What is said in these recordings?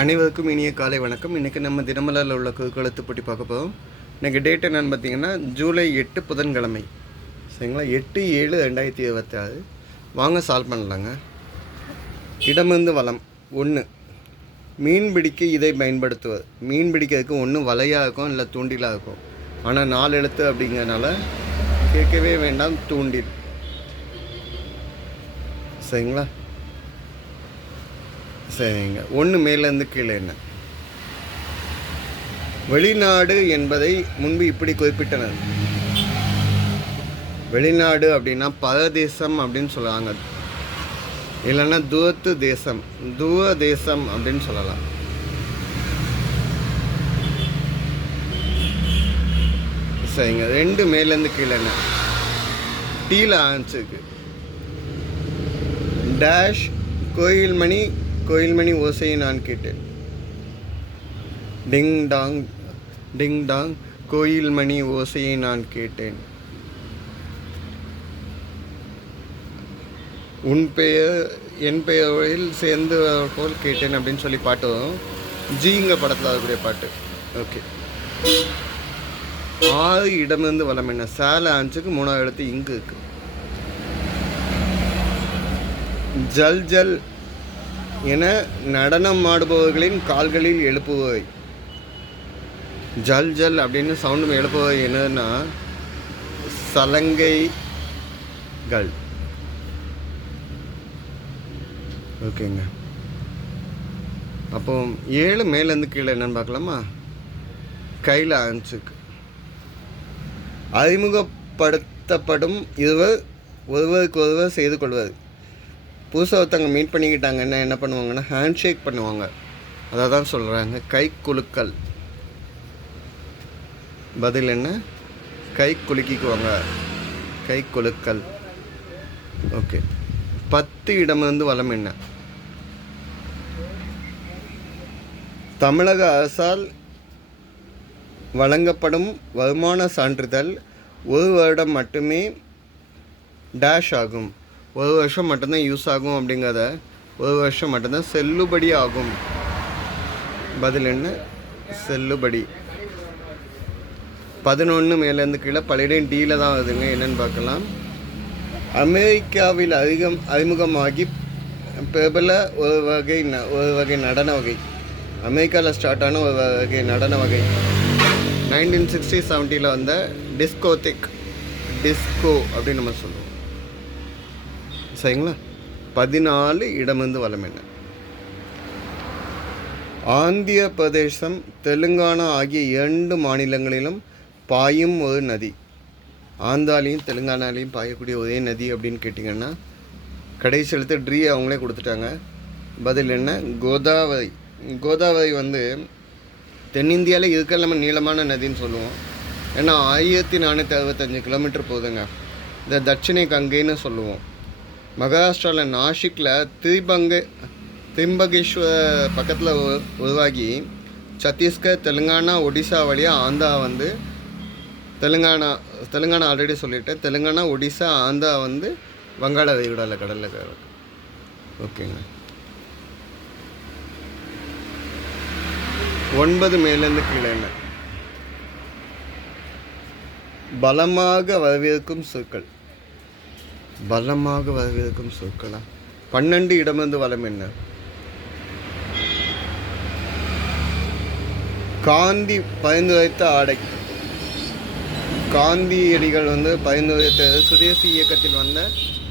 அனைவருக்கும் இனிய காலை வணக்கம். இன்றைக்கி நம்ம தினமலரில் உள்ள குறுக்கெழுத்து போட்டி பார்க்க போகிறோம். இன்றைக்கி டேட் என்னென்னு பார்த்தீங்கன்னா ஜூலை 8 புதன்கிழமை. சரிங்களா? 8/7/2026. வாங்க சால்வ் பண்ணலாங்க. இடமிருந்து வளம் 1. மீன் பிடிக்க இதை பயன்படுத்துவது. மீன் பிடிக்கிறதுக்கு ஒன்று வலையாக இருக்கும், இல்லை தூண்டிலாக இருக்கும். ஆனால் 4 எழுத்து அப்படிங்கிறதுனால கேட்கவே வேண்டாம், தூண்டில். சரிங்களா? சரிங்க. 1 மேலேருந்து கீழே என்ன? வெளிநாடு என்பதை முன்பு இப்படி குறிப்பிட்டனர். வெளிநாடு அப்படின்னா பரதேசம் அப்படின்னு சொல்லுவாங்க, இல்லைன்னா தூரத்து தேசம், தூர தேசம் அப்படின்னு சொல்லலாம். சரிங்க. 2 மேலேருந்து கீழே என்ன? டீல ஆன்சருக்கு டேஷ் கோயில்மணி ஓசையை நான் கேட்டேன். டிங் டாங் கோயில்மணி ஓசையை நான் கேட்டேன். உன் பெயர் என் பெயரில் சேர்ந்து போல் கேட்டேன் அப்படின்னு சொல்லி பாட்டு வரும். ஜீங்க படத்தில் வரக்கூடிய பாட்டு. ஓகே. 6 இடமிருந்து வளம் என்ன? சேல ஆன்ஸுக்கு 3வது எழுத்து இங்கு இருக்கு. ஜல் ஜல் என நடனம் ஆடுபவர்களின் கால்களில் எழுப்புவை. ஜல் ஜல் அப்படின்னு சவுண்டும் எழுப்புவை என்னதுன்னா சலங்கைகள். ஓகேங்க. அப்போ 7 மேலேருந்து கீழே என்னன்னு பார்க்கலாமா? கையில் ஆன்ஸுக்கு அறிமுகப்படுத்தப்படும் ஒருவருக்கு ஒருவர் செய்து கொள்வது. புதுசாக ஒருத்தவங்க மீட் பண்ணிக்கிட்டாங்கன்னா என்ன பண்ணுவாங்கன்னா ஹேண்ட் ஷேக் பண்ணுவாங்க. அதை தான் சொல்கிறாங்க கை குலுக்கல். பதில் என்ன? கை குலுக்கிக்குவாங்க, கை குலுக்கல். ஓகே. 10 இடமிருந்து வளம் என்ன? தமிழக அரசால் வழங்கப்படும் வருமான சான்றிதழ் 1 வருடம் மட்டுமே டேஷ் ஆகும். 1 வருஷம் மட்டும்தான் யூஸ் ஆகும் அப்படிங்கிறத 1 வருஷம் மட்டும்தான் செல்லுபடி ஆகும். பதில் என்ன? செல்லுபடி. 11 மேலேருந்து கீழே பழைய டீல தான் வருதுங்க. என்னென்னு பார்க்கலாம். அமெரிக்காவில் அறிமுகமாகி பிரபல ஒரு வகை நடன வகை. அமெரிக்காவில் ஸ்டார்ட் ஆன ஒரு வகை நடன வகை 1960-70 வந்த டிஸ்கோ அப்படின்னு நம்ம சொல்லுவோம். சரிங்களா? 14 இடமிருந்து வளம் என்ன? ஆந்திர பிரதேசம், தெலுங்கானா ஆகிய 2 மாநிலங்களிலும் பாயும் ஒரு நதி. ஆந்திராலையும் தெலுங்கானாலையும் பாயக்கூடிய ஒரே நதி அப்படின்னு கேட்டிங்கன்னா கடைசி எழுத்து ட்ரீ அவங்களே கொடுத்துட்டாங்க. பதில் என்ன? கோதாவரி. கோதாவரி தென்னிந்தியாவில் இருக்கிற நம்ம நீளமான நதின்னு சொல்லுவோம். ஏன்னா 1465 கிலோமீட்டர் போகுதுங்க. இந்த தட்சிணை கங்கைன்னு சொல்லுவோம். மகாராஷ்டிராவில் நாசிக்கில் திரிம்பகேஸ்வர் பக்கத்தில் உருவாகி சத்தீஸ்கர், தெலுங்கானா, ஒடிசா வழியாக ஆந்திரா தெலுங்கானா ஆல்ரெடி சொல்லிட்டேன். தெலுங்கானா, ஒடிசா, ஆந்திரா வங்காள விரிகுடாவில் கடலில் கிடக்கு. ஓகேங்க. 9 மேலேருந்து கீழே என்ன? பலமாக வரவேற்கும் சொற்கள். பலமாக வரவேற்கும் சொற்களா? 12 இடமிருந்து வளம் என்ன? காந்தி பரிந்துரைத்த ஆடை. காந்தியடிகள் பரிந்துரைத்த சுதேசி இயக்கத்தில் வந்த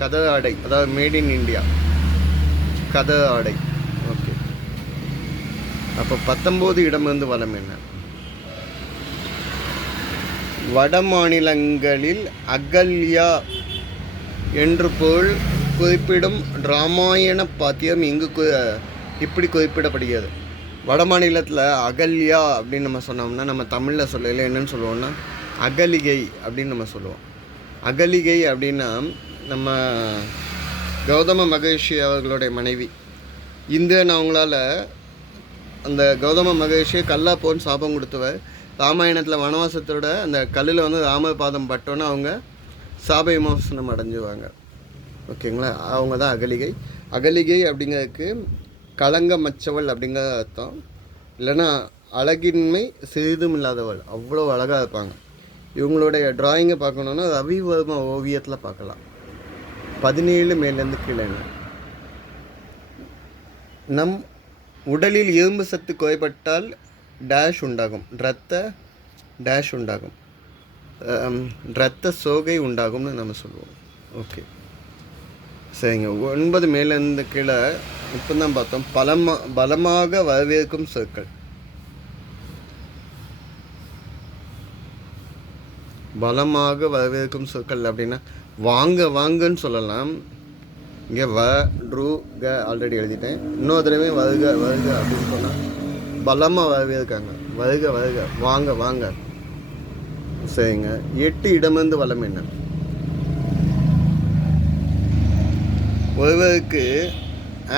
கதர் ஆடை, அதாவது மேட் இன் இந்தியா கதர் ஆடை. ஓகே. அப்போ 19 இடமிருந்து வளம் என்ன? வட மாநிலங்களில் அகல்யா என்று பொருள் குறிப்பிடும் ராமாயண பாத்தியம் இங்கு இப்படி குறிப்பிடப்படுகிறது. வட மாநிலத்தில் அகல்யா அப்படின்னு நம்ம சொன்னோம்னா நம்ம தமிழில் சொல்லல என்னன்னு சொல்லுவோம்னா அகலிகை அப்படின்னு நம்ம சொல்லுவோம். அகலிகை அப்படின்னா நம்ம கௌதம மகரிஷி அவர்களுடைய மனைவி. இந்திரன் அவங்களால அந்த கௌதம மகரிஷியை கல்லா போன்னு சாபம் கொடுத்தவர். ராமாயணத்தில் வனவாசத்தோட அந்த கல்லில் ராமர் பாதம் பட்டோன்னு அவங்க சாப விமோசனம் அடைஞ்சுவாங்க. ஓகேங்களா? அவங்க தான் அகலிகை. அகலிகை அப்படிங்கிறதுக்கு களங்கமற்றவள் அப்படிங்கிற அர்த்தம். இல்லைன்னா அழகின்மை சிறிதும் இல்லாதவள், அவ்வளோ அழகாக இருப்பாங்க. இவங்களுடைய டிராயிங்கை பார்க்கணுன்னா ரவிவர்மா ஓவியத்தில் பார்க்கலாம். 17 மேலேருந்து கீழே. நம் உடலில் இரும்பு சத்து குறைபட்டால் டேஷ் உண்டாகும், டேஷ் உண்டாகும், இரத்த சோகை உண்டாகும்னு நம்ம சொல்லுவோம். ஓகே, சரிங்க. 9 மேலேருந்து கீழே இப்போ தான் பார்த்தோம். பலமாக வரவேற்கும் சொற்கள். பலமாக வரவேற்கும் சொற்கள் அப்படின்னா வாங்க வாங்கன்னு சொல்லலாம். இங்கே ஆல்ரெடி எழுதிட்டேன். இன்னொரு தடவை வருக வருக அப்படின்னு சொன்னால் பலமாக வரவேற்காங்க. வருக வருக, வாங்க வாங்க. சரிங்க. 8 இடமிருந்து வளம் என்ன? ஒருவருக்கு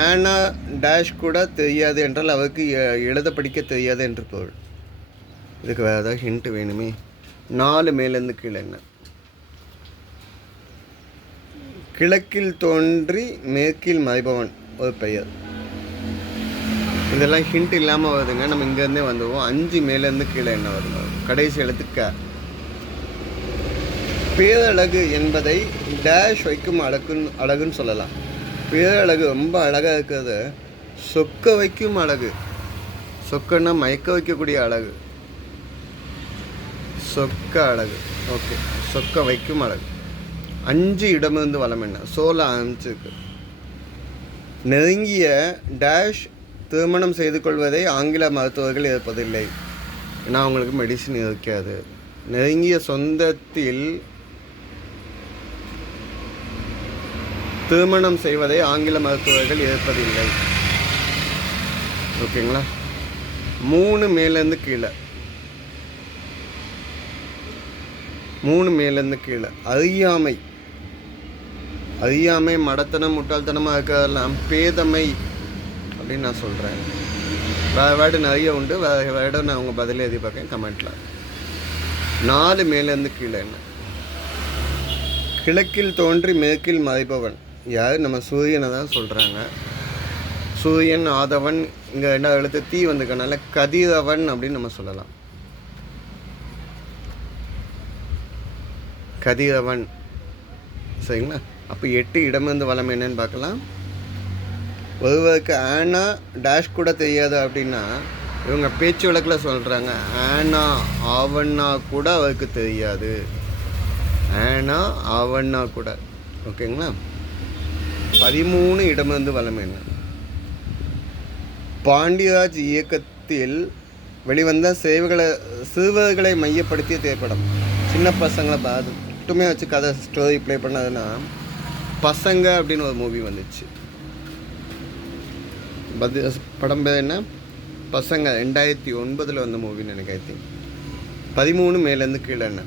ஆனா டேஷ் கூட தெரியாது என்றால் அவருக்கு எழுத படிக்க தெரியாது என்று பொருள். இதுக்கு வேறு ஏதாவது ஹிண்ட் வேணுமே. 4 மேலேருந்து கீழே என்ன? கிழக்கில் தோன்றி மேற்கில் மறைபவன் ஒரு பெயர். இதெல்லாம் ஹிண்ட் இல்லாமல் வருதுங்க. நம்ம இங்கேருந்தே வந்துடுவோம். 5 மேலேருந்து கீழே என்ன வருது? கடைசி எழுத்து க. பேரழகு என்பதை டேஷ் வைக்கும் அழகுன்னு சொல்லலாம். பேரழகு ரொம்ப அழகாக இருக்கிறது. சொக்க வைக்கும் அழகு. சொக்கன்னா மயக்க வைக்கக்கூடிய அழகு. சொக்க அழகு. ஓகே, சொக்க வைக்கும் அழகு. 5 இடமிருந்து வளம் என்ன? 5 நெருங்கிய டேஷ் திருமணம் செய்து கொள்வதை ஆங்கில மருத்துவர்கள் ஏற்பதில்லை. ஏன்னா அவங்களுக்கு மெடிசின் இருக்காது. நெருங்கிய சொந்தத்தில் திருமணம் செய்வதை ஆங்கில மருத்துவர்கள் ஏற்பதில்லை. ஓகேங்களா? 3 மேலேருந்து கீழே. 3 மேலேருந்து கீழே. அறியாமை மடத்தனம் முட்டாள்தனமாக இருக்கிறதெல்லாம் பேதமை அப்படின்னு நான் சொல்கிறேன். வேறு வேர்டு நிறைய உண்டு. வேறு வேர்டை நான் அவங்க பதில் எழுதி பார்க்கேன் கமெண்ட்டில். 4 மேலேருந்து கீழே என்ன? கிழக்கில் தோன்றி மேற்கில் மறைப்பவன் யார்? நம்ம சூரியனை தான் சொல்கிறாங்க. சூரியன், ஆதவன், இங்கே 2 எழுத்து தீ வந்துக்கனால கதிரவன் அப்படின்னு நம்ம சொல்லலாம். கதிரவன். சரிங்களா? அப்போ 8 இடமிருந்து வளம் என்னன்னு பார்க்கலாம். ஒருவருக்கு ஆனா டேஷ் கூட தெரியாது அப்படின்னா இவங்க பேச்சு வழக்கில் சொல்கிறாங்க ஆனா ஆவண்ணா கூட அவருக்கு தெரியாது. ஆனா ஆவண்ணா கூட. ஓகேங்களா? 13 இடமிருந்து வளம் என்ன? பாண்டியராஜ் இயக்கத்தில் வெளிவந்த சிறுவர்களை மையப்படுத்திய திரைப்படம். சின்ன பசங்களை மட்டுமே வச்சு கதை ஸ்டோரி ப்ளே பண்ணதுன்னா பசங்க அப்படின்னு ஒரு மூவி வந்துச்சு. படம் பேர் என்ன? பசங்க. 2009 வந்த மூவின்னு நினைக்கிறேன். 13 மேலேருந்து கீழே என்ன?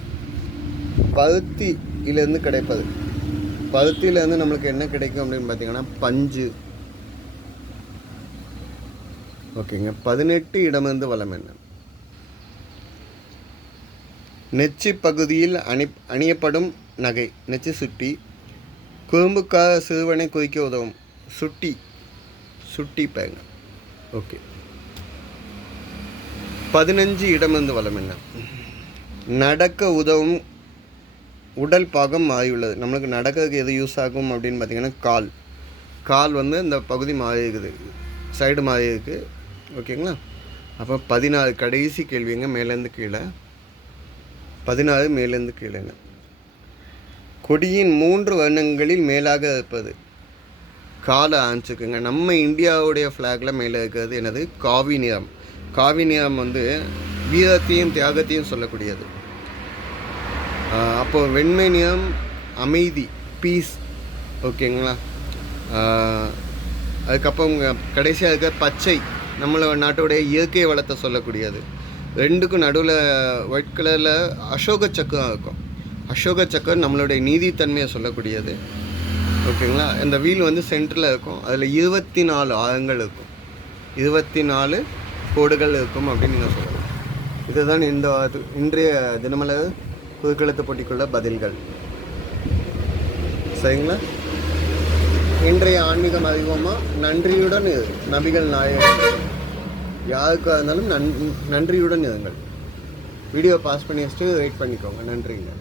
பருத்தியிலேருந்து கிடைப்பது. பருத்தியிலேருந்து நம்மளுக்கு என்ன கிடைக்கும் அப்படின்னு பார்த்தீங்கன்னா பஞ்சு. ஓகேங்க. 18 இடமிருந்து வளம் என்ன? நெச்சி பகுதியில் அணியப்படும் நகை. நெச்சி சுட்டி. குறும்புக்காக சிறுவனை குறிக்க உதவும். சுட்டி பேங்க. ஓகே. 15 இடமிருந்து வளம் என்ன? நடக்க உதவும் உடல் பாகம் மாறியுள்ளது. நம்மளுக்கு நடக்கிறதுக்கு எது யூஸ் ஆகும் அப்படின்னு பார்த்தீங்கன்னா கால் இந்த பகுதி மாறி இருக்குது, சைடு மாறி இருக்குது. ஓகேங்களா? அப்போ 16 கடைசி கேள்விங்க. மேலேருந்து கீழே 16 மேலேருந்து கீழேங்க. கொடியின் 3 வர்ணங்களில் மேலாக இருப்பது. காலை ஆஞ்சுக்குங்க. நம்ம இந்தியாவுடைய ஃப்ளாகில் மேலே இருக்கிறது என்னது? காவி நிறம். காவி நிறம் வீரத்தையும் தியாகத்தையும் சொல்லக்கூடியது. அப்போது வெண்மை நிறம் அமைதி, பீஸ். ஓகேங்களா? அதுக்கப்புறம் கடைசியாக இருக்க பச்சை நம்மளோட நாட்டுடைய இயற்கை வளத்தை சொல்லக்கூடியது. 2க்கும் நடுவில் ஒயிட் கலரில் அசோக சக்கரம் இருக்கும். அசோக சக்கரம் நம்மளுடைய நீதித்தன்மையை சொல்லக்கூடியது. ஓகேங்களா? இந்த வீல் சென்டரில் இருக்கும். அதில் 24 ஆரங்கள் இருக்கும், 24 கோடுகள் இருக்கும் அப்படின்னு நீங்கள் சொல்லலாம். இதுதான் இன்றைய தினமலர் குறுக்கெழுத்து போட்டிக்குள்ள பதில்கள். சரிங்களா? இன்றைய ஆன்மீகம் அதிகமாக நன்றியுடன் நபிகள் நாயகம் யாருக்காக இருந்தாலும் நன்றியுடன் இருங்கள். வீடியோ பாஸ் பண்ணி வச்சுட்டு வெயிட் பண்ணிக்கோங்க. நன்றிங்க.